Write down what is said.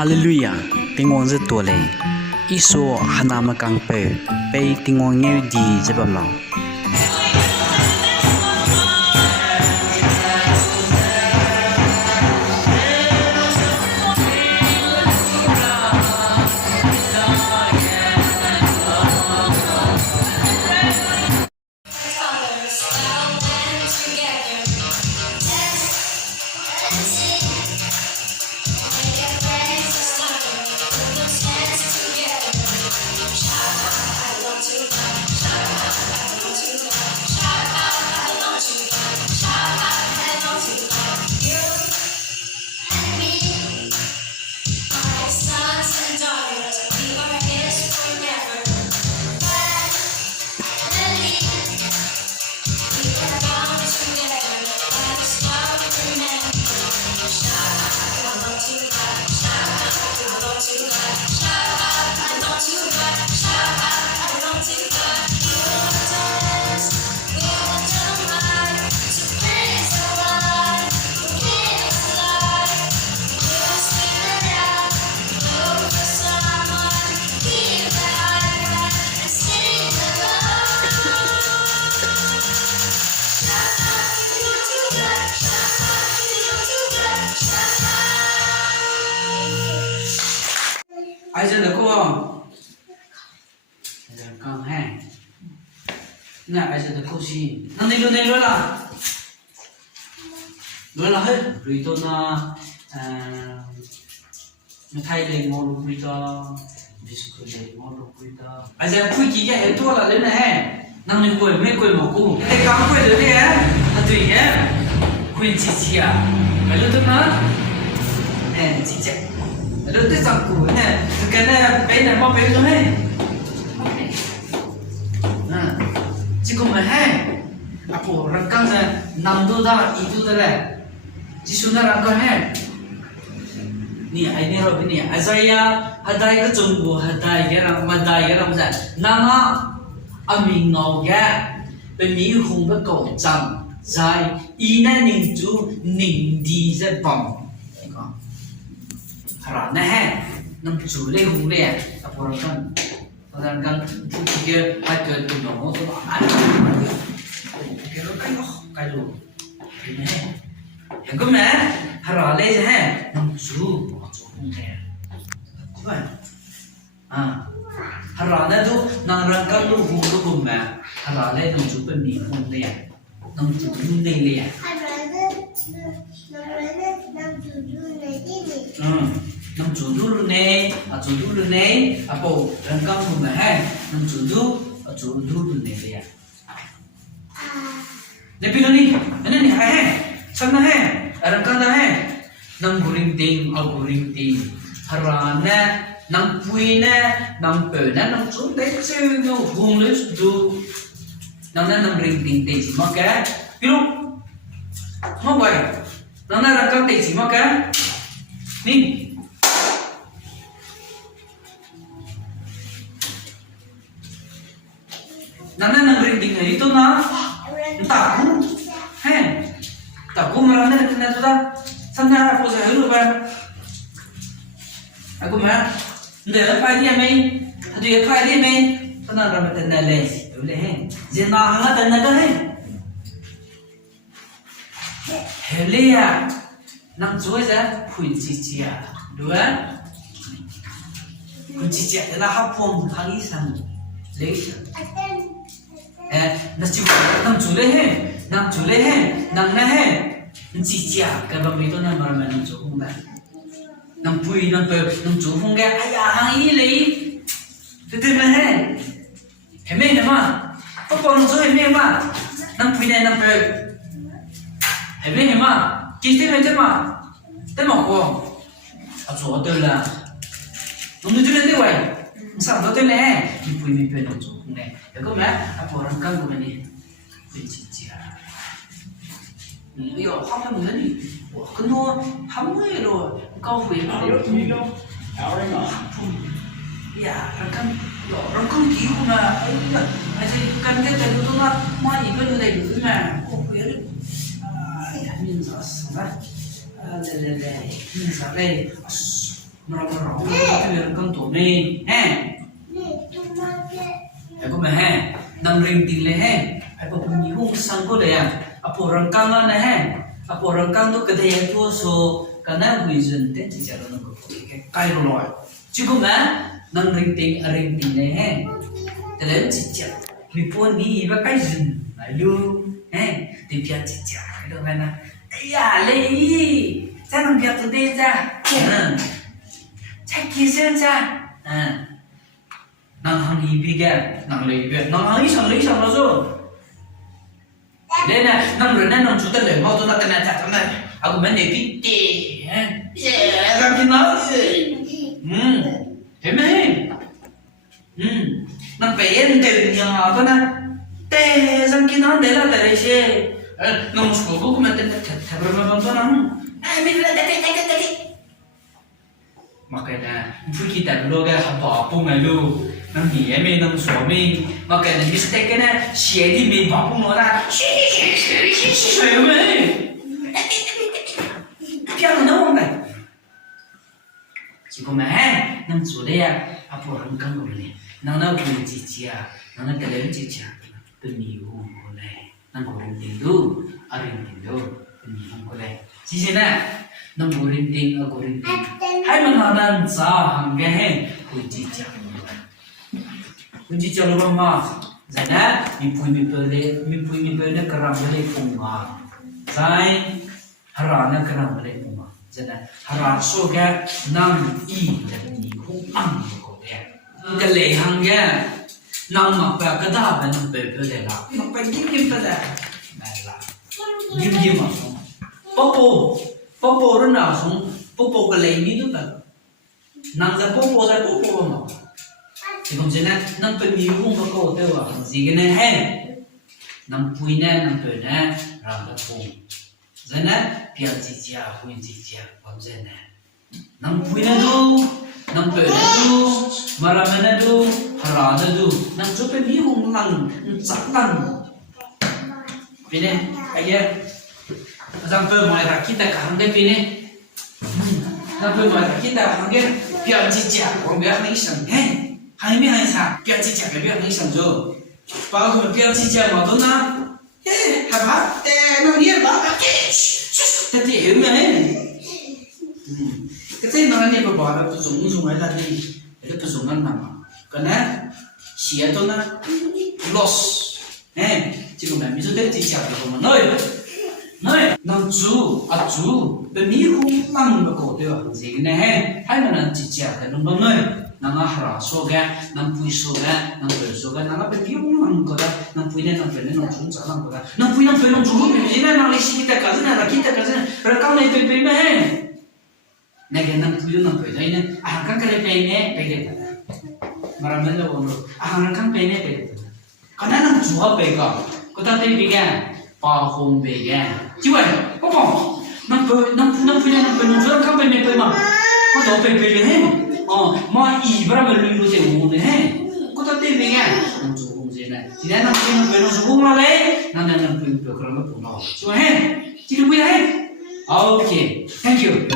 Hallelujah, tingon ze tole. Iso hanama kang pe tingon nge di jebama. Ai dân được không? Càng hè. Nè ai dân được không gì? Năng đi luôn là. Luôn là hết. Rồi tôi nó thay lên màu rồi tôi disco lên màu rồi tôi. Ai dân khui chỉ cái tôi là lên này. Năng đi quên mấy quên một cú. Cái cắm quên được đi á. À tùy nhé. Quên chị à. Cái lúc tôi nói. Nè chị. Đôi tới dọc củ này, cái này bao bấy rồi hết. Chỉ có mà hết. À bộ răng căng ra, nằm đôi ra, ý đôi ra. Chỉ số nào răng căng hết. Nè ai nè rồi nè, Isaiah hadai cái chung của hadai cái răng ra. Nanga amin ngầu ga, bên mỹ hùng cái cổ trăng, dài ý này ninh chú ninh đi ra bỏng. Hara nè, nằm chủ lê hùng lê, tập vào kan phụ kia hai cái tụi nó có ăn, cái đó cái luôn, cái này, cái cái mẹ, hara lê chứ hè, nằm chủ hùng lê, các bạn, hara này tu nằm răng kan lu hùng mẹ, hara lê nằm chủ bên mỹ hùng lê, nằm chủ hùng lê lê. Nằm chủ đu này, chủ đu này, bộ răng cam hùng là hai, nằm chủ đu này đấy à. Để biết đi, anh này hai, chân là hai, răng cam là hai, nằm guring ting, hara nè, nằm pui nè, nằm bờ nè, nằm chủ đấy chứ nó hùng lấy chủ, nằm ring ting chỉ mà cái, biết không? Không vậy, nằm răng cam chỉ mà cái, đi. Nana ring này itu na taku marana kena tu dah sana aku saya lu ber aku mah ndak apa dia main ada apa dia main sana ramat nalai boleh zina hangat nada hai helia nang chuai za phui chi chia dua phui chi chia là hấp phong thang isan lấy nó chịu nằm chủ lệ hết nằm nè hết chỉ chả cái bầm bì tôi nằm mà nằm chủ không bạn nằm pui nằm bờ nằm chủ không nghe ai à hàng ý lấy từ từ này hết hết mấy nè mà có còn số hết mấy mà nằm pui này nằm bờ hết mấy mà chỉ thế mà có à chỗ tôi là nó như thế này vậy sao đó tôi nè thì pui mình phải nằm chủ không nghe được không ạ? Apa orang kan bukan ni? Bicara. Ni yo, apa mana ni? Wah, kena hamil lo. Kau boleh ni lo. Ya, orang kan kiu na. Asyik kan kita tu na, mai ibu ni tu na. Oh, boleh. Min sas, lah. Lele, min sas. marah tu kan tu ni, aku mah nang ring ting le aku punya hung sangko le ya, apa orang kang lah apa orang kang tu kedai tu so karena reason tu cara nang ko kai lo loy, cukup mah nang ring ting le telah cicak, mipun ni iba kai jun, ayu, dia cicak, itu mana, ya le, saya nang biar tu deh jah, cek kisah jah, nang hang ibi kan, nang hang isang lah so. Then nang rena nang juta le, mau tu nak kena cak mana? Aku mana piti, orang kenal, hemeh, nang pengen yang apa na, orang kenal dela terisi, nang sekolah aku mana terberapa bantuan nang, bila tadi. Makanya kita dulu kan apa ngalu. Nang ni nang suami, makanya mistake kena siapa ni bapu orang, siapa? Piang nang mana? Jika mana nang sudah apa orang kan boleh, nang pun cicia, nang kalian cicia, pemihu boleh, nang goreng tindu, aring tindu, pemihu boleh. Cici nang goreng ting, hai mana sah hanggahe, pun cicia. Kunci calon mah, jadi mipui kerang boleh punga, saya harana kerang boleh punga, jadi haran soga nang dan ni ang ko dia, kelehang ya, nang apa kada nang berbeda lah, apa gim pada, lah, gim masuk, popo rena sung, popo keleh ni tu tak, nang za popo mah. Jika macam nang pemilu makau tu jika nang puina nang pernah ramai pun, jadi pian cicia puin cicia macam nang puina tu, nang pernah tu, maramana tu, harana tu, nang cuba pemilu nang cakap, pilih ayah, sampai mulai kita kahangga pilih, sampai mulai kita kahangga pian cicia, orang biar ni iseng, hai sa, pian cicia biar ni iseng jo, baru pian cicia mau tu na, apa, nang dia apa, tadi kita nang ni berbuat tu sungai tadi, itu pesungan nama, kerana siapa tu na loss, jika mana misalnya cicia berapa mana, nang ju, pemilu nang berkau tu, jika hai mana cicia kan nang nang ahra soga, nang pui soga, nang bersoga, nang apa pemilu nang kau nang pui nang pernah nang jun nang kau nang pui nang pernah jun pemilu nang lesi kita kajian, rekam nang pemilu nang pui nang pernah ini, ahangkan kali pene, maramai orang ahangkan pene, karena nang jual pega, kota pega, pahom pega, cuba, apa? Nang pui nang pernah jual kan pene mah, kota pega mau ibarat melulu sehun kota pega, nang jual sehun, tidak nang pernah sehun malah, nang pernah kerana pulau, cuba tidak boleh, okay, thank you.